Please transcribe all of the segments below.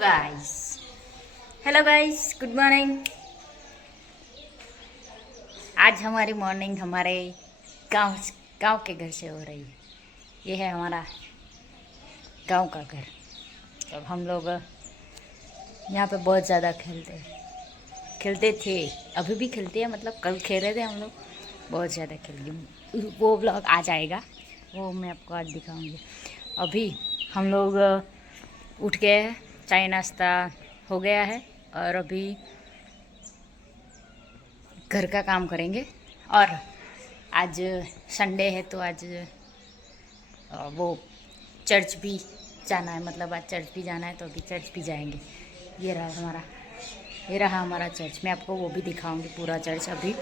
Guys hello guys good morning. आज हमारी morning हमारे गांव गांव के घर से हो रही है। ये है हमारा गांव का घर। अब हम लोग यहाँ पे बहुत ज़्यादा खेलते थे, अभी भी खेलते हैं। मतलब कल खेल रहे थे हम लोग, बहुत ज़्यादा खेल। वो ब्लॉग आ जाएगा, वो मैं आपको आज दिखाऊंगी। अभी हम लोग उठ गए हैं, चाय नाश्ता हो गया है और अभी घर का काम करेंगे। और आज संडे है तो आज वो चर्च भी जाना है, मतलब आज चर्च भी जाना है तो अभी चर्च भी जाएंगे। ये रहा हमारा चर्च। मैं आपको वो भी दिखाऊंगी, पूरा चर्च अभी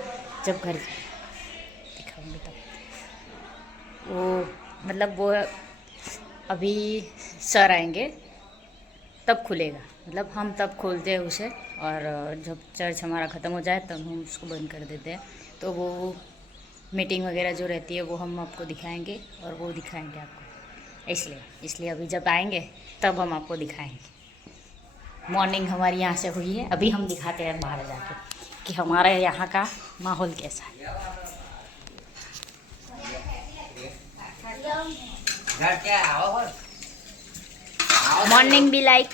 जब घर दिखाऊंगी तब। वो मतलब वो अभी सर आएंगे तब खुलेगा, मतलब हम तब खोलते हैं उसे। और जब चर्च हमारा ख़त्म हो जाए तब हम उसको बंद कर देते हैं। तो वो मीटिंग वगैरह जो रहती है वो हम आपको दिखाएंगे और वो दिखाएंगे आपको। इसलिए अभी जब आएंगे तब हम आपको दिखाएंगे। मॉर्निंग हमारी यहाँ से हुई है, अभी हम दिखाते हैं बाहर जाके कि हमारे यहाँ का माहौल कैसा है। मॉर्निंग बी लाइक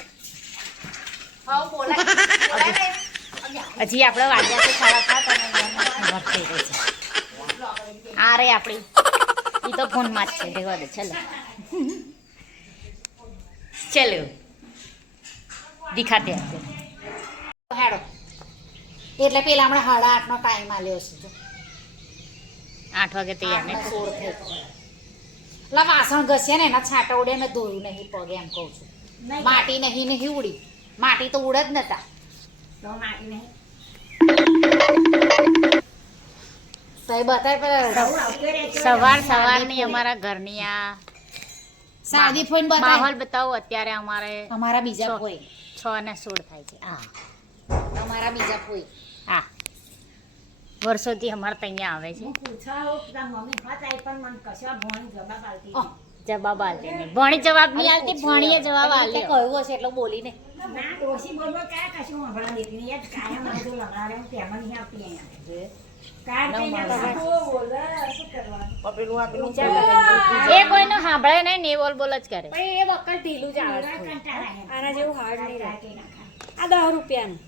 હજી આપણે વાગ્યા તો 7:30 અને થઈ ગઈ છે। આ રે આપણી એ તો ફોનમાં જ છે, દેવા દે। ચલો દિખાતે આપે હેડો એટલે પેલા આપણે 8:30 નો ટાઈમ આલ્યો છે જો 8 વાગે તૈયાર ને 16 થઈ લા વાસણ ઘસ્યા ને એના છાંટા ઉડે ને ધોયું નહીં પગે એમ કહું છું। માટી નહીં ઉડી, માટી તો ઉડે જ નતા તો માટી નહીં સહી બતાય પર સવારની અમારા ઘરની આ સાદી ફોન બતાય માહોલ બતાવો। અત્યારે અમારા બીજા કોઈ 6:16 થાય છે। અમારા બીજા કોઈ હા વર્ષોથી અમારે ત્યાં આવે છે। જવાબ આલતી નહીં, ભણી જવાબ નહીં આલતી, ભણીએ જવાબ આલે કહ્યું હશે એટલે બોલીને એ કોઈને સાંભળે નહીં ને બોલ જ કરે। એ વખત ઢીલું જ આવે, આના જેવું હાર્ડ નહીં રાખે। આ 10 રૂપિયાનું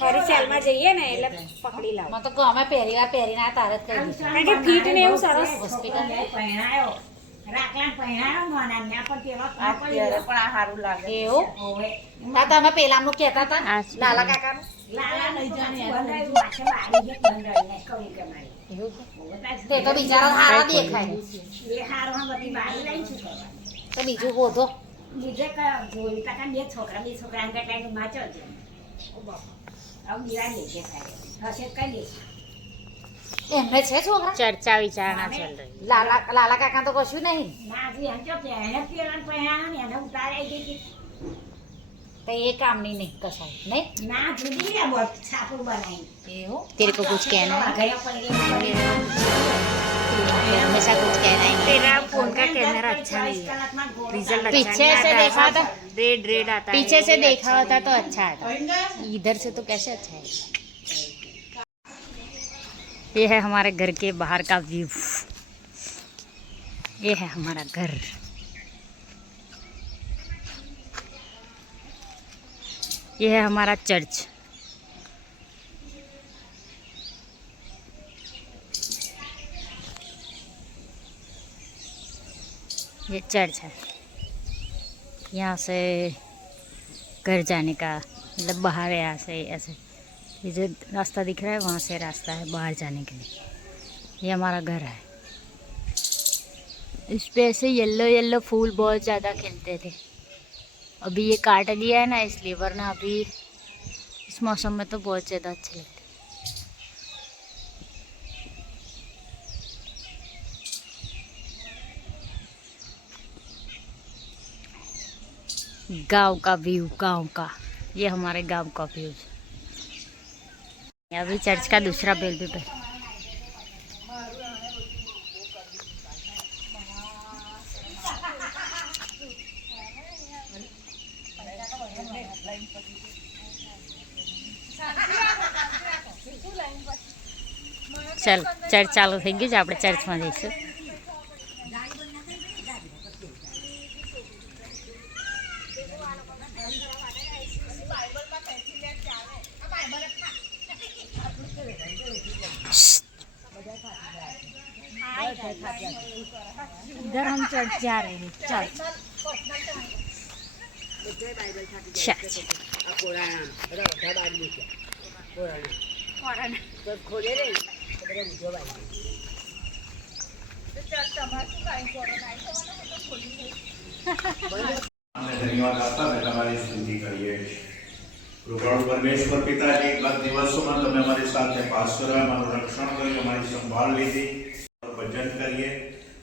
ફરી સેલમાં જઈએ ને એટલે પકડી લાવ। મને તો ગમે પહેરી વાર પહેરીને આ તારત કરી દીધું, કારણ કે ફીટ ને એવું સરસ હોસ્પિટલ પહેરાયો રાખલાન પહેરાયો નાના પણ તેવા પણ આ સારું લાગે એવું। ના તમે પેલાનું કહેતા હતા લાલા કાકાનું, લાલા નહીં જાણે માથે બારી જે બંધાઈને કઈ કમાઈ એવું તે તો બિચારો હારો દેખાય એ હારો હા બધી બારી લઈ છું તો બીજું બોધો બીજે ક જોઈ તાકા બે છોકરા અંગટાઈનું માચો છે। એમને છે છોકરા, ચર્ચા વિચારણા ચાલ રહી। લાલા કાકા તો કશું નહીં તો એ કામની નહીં કશાય નહીં ના જુદી છાપું બનાવી એવું। तेरे को कुछ कहना है? हमेशा कुछ कहना है? तेरा फोन का कैमरा अच्छा नहीं है, रिजल्ट पीछे से देखा था रेड आता है, पीछे से देखा होता तो अच्छा आता, इधर से तो कैसे अच्छा है। ये है हमारे घर के बाहर का व्यू, ये है हमारा घर। ये है हमारा चर्च। ये चर्च है, यहाँ से घर जाने का मतलब बाहर है, यहाँ से ऐसे ये जो रास्ता दिख रहा है वहाँ से रास्ता है बाहर जाने के लिए। ये हमारा घर है। इस पे ऐसे येलो फूल बहुत ज़्यादा खिलते थे, अभी ये काट दिया है ना इसलिए, वरना अभी इस मौसम में तो बहुत ज़्यादा अच्छे लगते। गांव का व्यू, गांव का, ये हमारे गांव का व्यू है। अभी चर्च का दूसरा बेल भी पे ચાલો ચર્ચ ચાલુ થઈ ગયું છે, આપણે ચર્ચમાં જઈશું. इधर हम चर्च जा रहे हैं. चर्च चर्च धन्यवाद आपका मैं તમારી સ્તુતિ કરીએ. કૃપાળુ પરમેશ્વર પિતાજી, ગત દિવસોમાં તમે અમારી સાથે પાસ કરવા, અમારું રક્ષણ કર્યું, અમારી સંભાળ લીધી. ભજન કરીએ,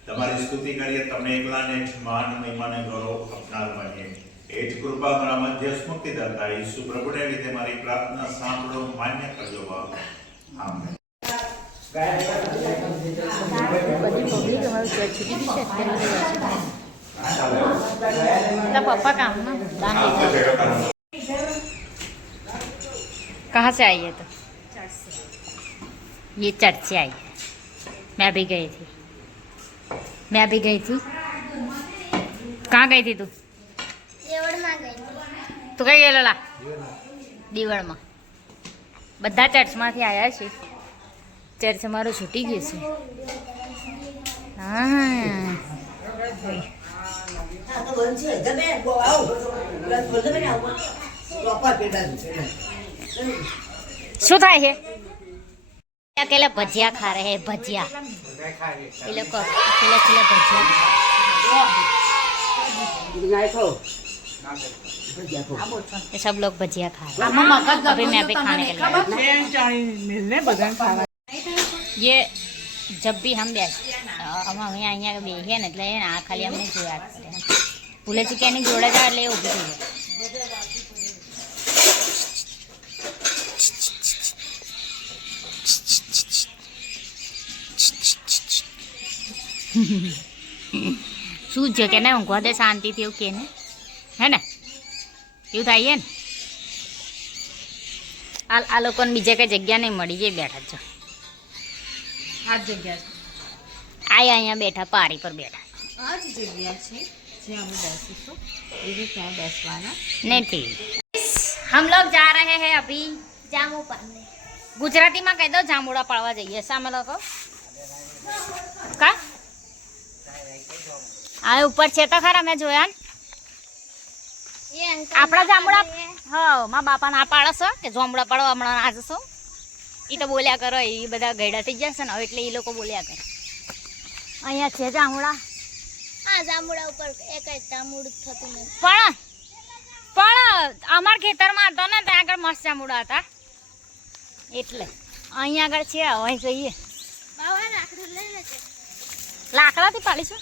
તમારી સ્તુતિ કરીએ, તમે એકલાને જ માન મહિમાને ગૌરવ આપનાર બનીએ. એ જ કૃપા મારા મધ્યસ્થ મુક્તિદાતા ઈસુ પ્રભુને લીધે મારી પ્રાર્થના સાંભળો, માન્ય કરજો બાપ. આમેન. બધી પબ્લિક અમારું ચર્ચ છૂટી ગઈ છે અત્યારે. पापा काम ना दान कहाँ से आई है? तो ये चर्च से आई है. मैं अभी गई थी. कहाँ गई थी तू? તું કઈ ગયેલો લા? દીવડમાં. બધા ચર્ચમાંથી આવ્યા છે. ચર્ચ અમારું છૂટી ગયું છે. હા શું થાય છે? अकेले भजिया खा रहे हैं. भजिया ये लोग अकेले भजिया ये सब लोग भजिया खा रहे हैं. अभी मैं अभी खाने के लिए ये जब भी हम અમે અહીંયા બેસીએ ને એટલે આ ખાલી અમને જોયા કરે. ભૂલે ચૂક્યાની જોડે જાય એટલે એ ઊભી થઈ જાય. શું છે કે ને ઊંઘવા દે શાંતિથી એવું કે ને, હે ને? એવું થાય ને. આ લોકોને બીજે કઈ જગ્યા નહીં મળી જાય, બેઠા છો આ જ જગ્યા છે. અહીંયા બેઠા, પારી પર બેઠા. આ જ જગ્યા છે જ્યાં અમે બેસીશું. બીજું ક્યાંય બેસવાના नहीं. हम लोग जा रहे हैं अभी जामू पाड़ने. गुजराती में कह दो जामुड़ा पड़वा जाइए. सामे लोग का आ ऊपर છે તો ખરા મેં જોયા ને. આપણા જામુડા હા મારા બાપા ના પાડે છે કે જામુડા પાડવા હમણાં આજ છો. એ તો બોલ્યા કરો, એ બધા ગયડા થઈ જશે ને એટલે એ લોકો બોલ્યા કરે. અહીંયા છે જામુડા. હા જામુડા ઉપર એક જામુડું થતું નથી. પણ અમારા ખેતરમાં હતો ને ત્યાં આગળ મસ્ત જામુડા હતા એટલે અહીંયા આગળ છે. હવે જઈએ. લાકડાથી પાડીશું.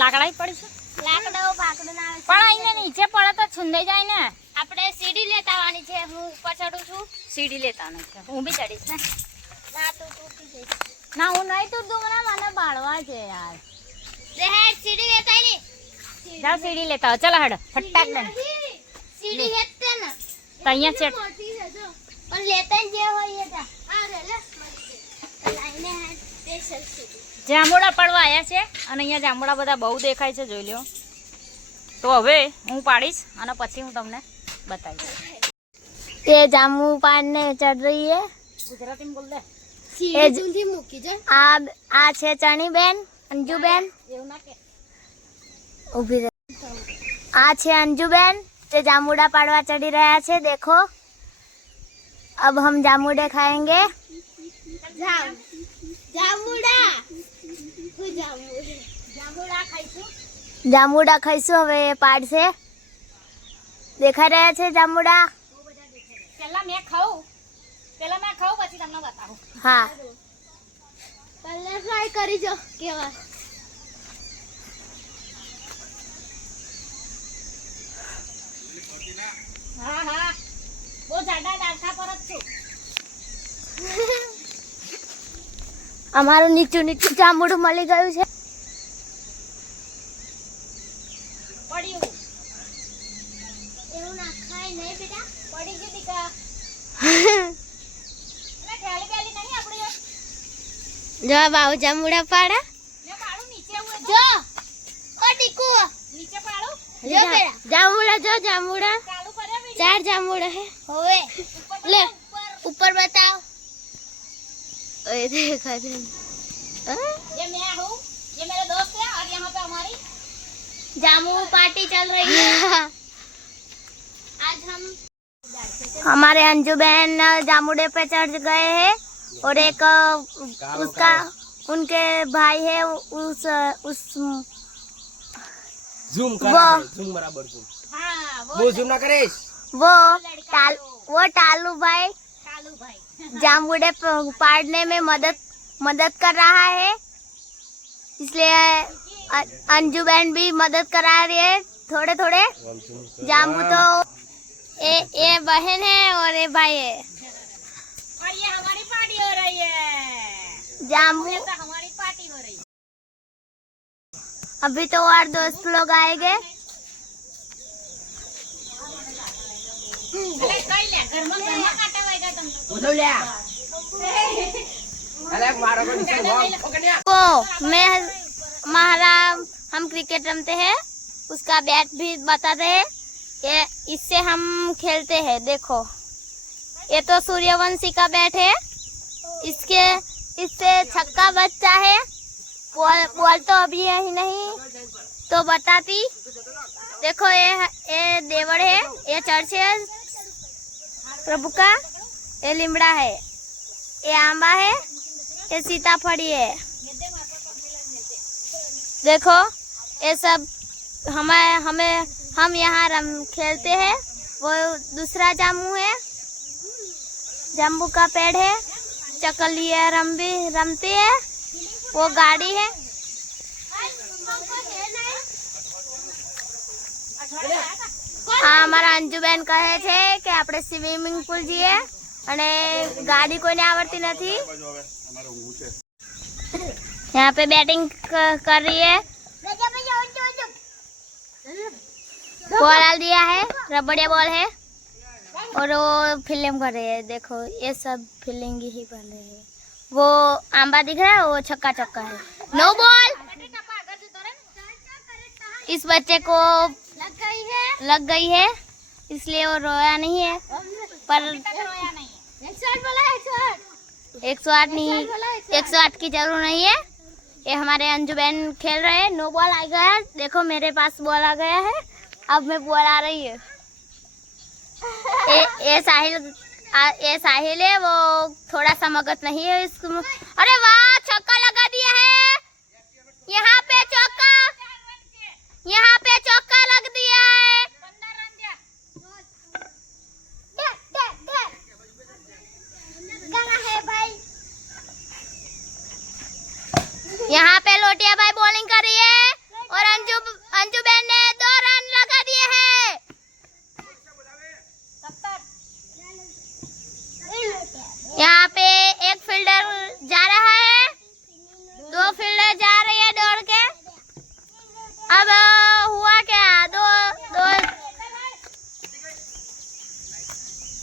લાકડાથી પાડીશું. લાકડાઓ પાકડું ના આવે. પણ અહીંયા નીચે પડે તો છુંદાઈ જાય ને. આપણે સીડી લેતા આવવાની છે. હું ઉપર ચડું છું. સીડી લેતા નથી. હું બી ચડીશ ને. ના તું તૂટી જઈશ. ના હું નહીં તૂટું. મને બાળવા છે યાર. લે હેડ સીડી લેતા આવી. જાઓ સીડી લેતા આવો. ચલો હેડો ફટાક દે. સીડી હેડતે ને તો અહીંયા છે મોટી છે જો. પણ લેતા જે હોય એ જા. આ રે લે લાઈને હેડ સ્પેશિયલ સીડી. જાંબુડા પડવા આવ્યા છે અને અહીંયા જાંબુડા બધા બહુ દેખાય છે, જોઈ લો. તો હવે હું પાડીશ અને પછી હું તમને બતાવીશ. ये जामू पाड़ने चढ़ रही है. ગુજરાતીમાં બોલ દે. सीढ़ी जल्दी મૂકી જો. આ છે ચણી બેન, અંજુ બેન એવું ના કે. ઊભી રહે. આ છે અંજુ બેન જે जामुड़ा पाड़वा चढ़ी રહ્યા છે. देखो अब हम जामुड़े खाएंगे. जामुड़ा जामुड़ा खाईશું હવે પાડશે. દેખાઈ રહ્યા છે જામુડા. પહેલા મેં ખાઉં પછી તમને બતાવું. હા પહેલા ટ્રાય કરી જો કેવા. હા બહુ જાડા ડાળખા પર જ છું. અમારું નીચું જામુડું મળી ગયું છે. પડ્યું જો બાઉ જામુડા પાડા જો ઓ ટીકુ જો બેટા જામુડા જો જામુડા 4 जामुड़ा है होवे ले ऊपर बताओ ओए देखा दे ये मैं हूँ, ये मेरे दोस्त है और यहाँ पे हमारी जामू पार्टी चल रही है। आज हम हमारे अंजू बहन जामुड़े पे चढ़ गए हैं और एक उसका उनके भाई है उस ઝૂમ કર ઝૂમ બરાબર ઝૂમ हाँ वो ઝૂમ ना करेश वो टालू भाई जामुड़े पाड़ने में मदद कर रहा है, इसलिए अंजू बहन भी मदद करा रही है थोड़े थोड़े। जामू तो ये बहन है और ये भाई है और ये हमारी पार्टी हो रही है। जामू तो हमारी पार्टी हो रही है। अभी तो और दोस्त लोग आएंगे। अरे कई ले घर में काटा होएगा तुम ઉધો લ્યા અલે મારો કો નીચે ભાગ પકડ્યા को मैं हमारा हम क्रिकेट रमते हैं, उसका बैट भी बताते हैं। ये इससे हम खेलते हैं। देखो ये तो सूर्यवंशी का बैट है, इससे छक्का बजता है। बॉल तो अभी है ही नहीं तो बताती। देखो ये देवड़ है, ये चर्च है प्रभु का, ये लिमड़ा है, ये आंबा है, ये सीताफड़ी है। देखो ये सब हम यहाँ खेलते हैं। वो दूसरा जामू है, जाम्बू का पेड़ है, चकलिया रमती है, वो गाड़ी है। અમારા અંજુબેન કહે છે કે આપણે સ્વિમિંગ પુલ જઈએ અને ગાડી કોઈને આવડતી નથી। यहाँ पे बैटिंग कर रही है, बॉल डाल दिया है, रबड़िया बॉल है और वो फिल्म कर रही है। देखो ये सब फीलिंग ही कर रहे हैं। वो आंबा दिख रहा है, वो छक्का चक्का है। No ball. इस बच्चे को लग गई है इसलिए वो रोया नहीं है, पर 108 नहीं, 108 की जरूरत नहीं है। ये हमारे अंजू बहन खेल रहे हैं। नो बॉल आ गया है। देखो मेरे पास बॉल आ गया है, अब मैं बॉल आ रही है। ये साहिल है, वो थोड़ा सा मगज नहीं है इसको। अरे वाह छक्का लगा दिया है, यहाँ पे चौका लग दिया है। यहाँ पे लोटिया भाई बॉलिंग कर रही है और अंजू बहन ने 2 रन लगा दिए हैं। यहाँ पे एक फील्डर जा रहा है, 2 फील्डर जा रही है दौड़ के। अब हुआ क्या, दो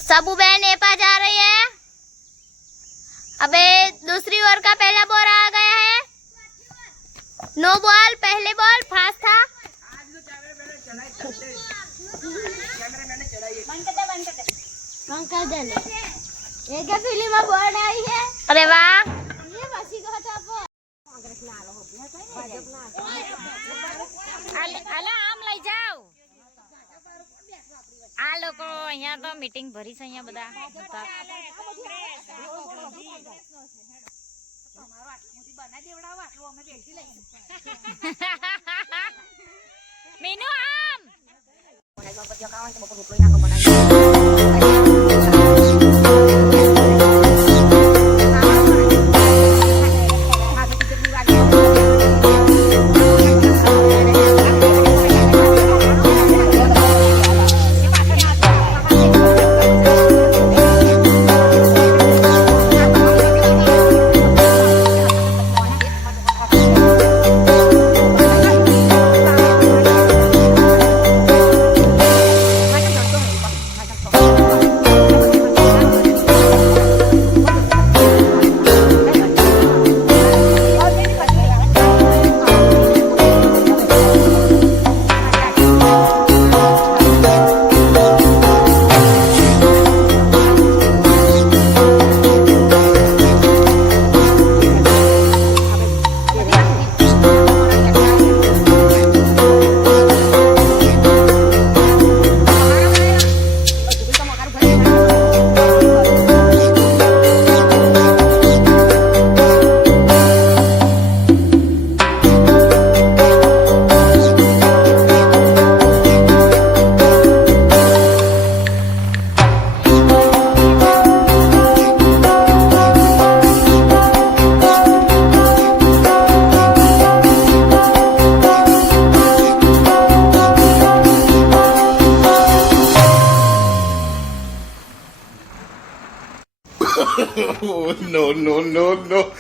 सबू बहन एपा जा रही है। अबे दूसरी ओवर का पहला बॉल आ गया है। नो बॉल, पहले बॉल फास्ट था। ये क्या फिल्म में बॉल आई है। अरे वाह આલા આમ લઈ જાવ। આ લોકો અહીંયા તો મીટિંગ ભરી છે અહીંયા બધા। મીનુ આમ no, no, no, no.